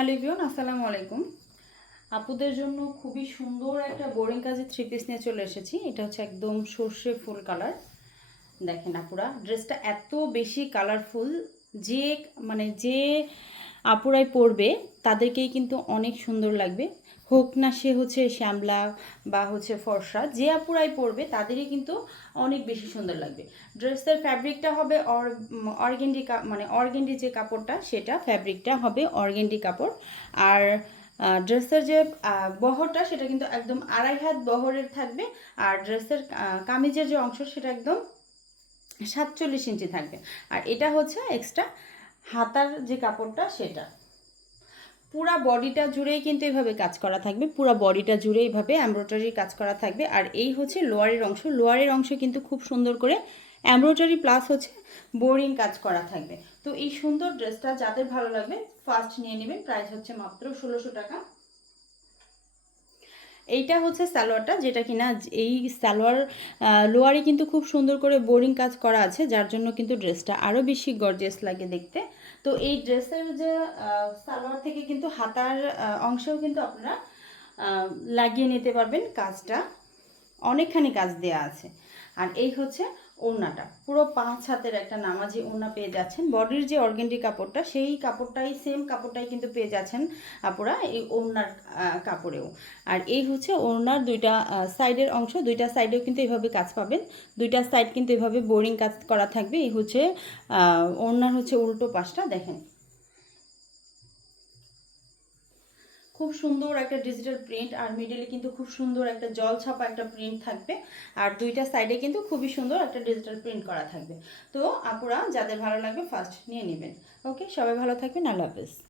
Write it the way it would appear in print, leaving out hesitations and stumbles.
Hello everyone, আসসালামু আলাইকুম। আপুদের জন্য খুবই সুন্দর একটা বোরিং কাজের থ্রি পিস নিয়ে চলে এসেছি। এটা হচ্ছে একদম সর্ষে ফুল কালার। দেখেন আপুরা, ড্রেসটা এত বেশি কালারফুল, যে যে আপুরাই পরবে তাদেরকেই কিন্তু অনেক সুন্দর লাগবে। হোক না সে হচ্ছে শ্যামলা বা হচ্ছে ফর্সা, যে আপুরাই পরবে তাদেরই কিন্তু অনেক বেশি সুন্দর লাগবে। ড্রেসের ফ্যাব্রিকটা হবে অর্গেন্ডি, অর্গেন্ডি যে কাপড়টা, সেটা ফ্যাব্রিকটা হবে অর্গেন্ডি কাপড়। আর ড্রেসের যে বহরটা সেটা কিন্তু একদম 2.5 হাত বহরের থাকবে। আর ড্রেসের কামিজের যে অংশ সেটা একদম 47 ইঞ্চি থাকবে। আর এটা হচ্ছে এক্সট্রা হাতার যে কাপড়টা সেটা। পুরা বডিটা জুড়েই কিন্তু এইভাবে কাজ করা থাকবে, পুরা বডিটা জুড়ে এইভাবে এমব্রয়ডারি কাজ করা থাকবে। আর এই হচ্ছে লোয়ারের অংশ, লোয়ারের অংশ কিন্তু খুব সুন্দর করে এমব্রয়ডারি প্লাস হচ্ছে বোরিং কাজ করা থাকবে। তো এই সুন্দর ড্রেসটা যাদের ভালো লাগবে ফার্স্ট নিয়ে নেবেন। প্রাইস হচ্ছে মাত্র 1600 টাকা। এইটা হচ্ছে সালোয়ারটা, যেটা কিনা এই সালোয়ার লোয়ারে কিন্তু খুব সুন্দর করে বোরিং কাজ করা আছে, যার জন্য কিন্তু ড্রেসটা আরও বেশি গর্জিয়াস লাগে দেখতে। তো এই ড্রেসের যে সালোয়ার থেকে কিন্তু হাতার অংশেও কিন্তু আপনারা লাগিয়ে নিতে পারবেন কাজটা, অনেকখানি কাজ দেয়া আছে। আর এই হচ্ছে ওড়নাটা, পুরো 5 হাতের একটা নামাজি ওড়না পেয়ে যাচ্ছেন। বডির যে অর্গেন্ডি কাপড়টা, সেই কাপড়টাই, সেম কাপড়টাই কিন্তু পেয়ে যাচ্ছেন আপুরা এই ওড়নার কাপড়েও। আর এই হচ্ছে ওড়নার দুইটা সাইডের অংশ, দুইটা সাইডেও কিন্তু এভাবে কাজ পাবেন। দুইটা সাইড কিন্তু এভাবে বোরিং কাজ করা থাকবে। এই হচ্ছে ওড়নার হচ্ছে উল্টো পাশটা, দেখেন খুব সুন্দর একটা ডিজিটাল প্রিন্ট। আর মিডলে কিন্তু খুব সুন্দর একটা জল ছাপা একটা প্রিন্ট থাকবে। আর দুইটা সাইডে কিন্তু খুবই সুন্দর একটা ডিজিটাল প্রিন্ট করা থাকবে। তো আপুরা যাদের ভালো লাগবে ফার্স্ট নিয়ে নেবেন। ওকে, সবাই ভালো থাকবেন, আল্লাহ হাফেজ।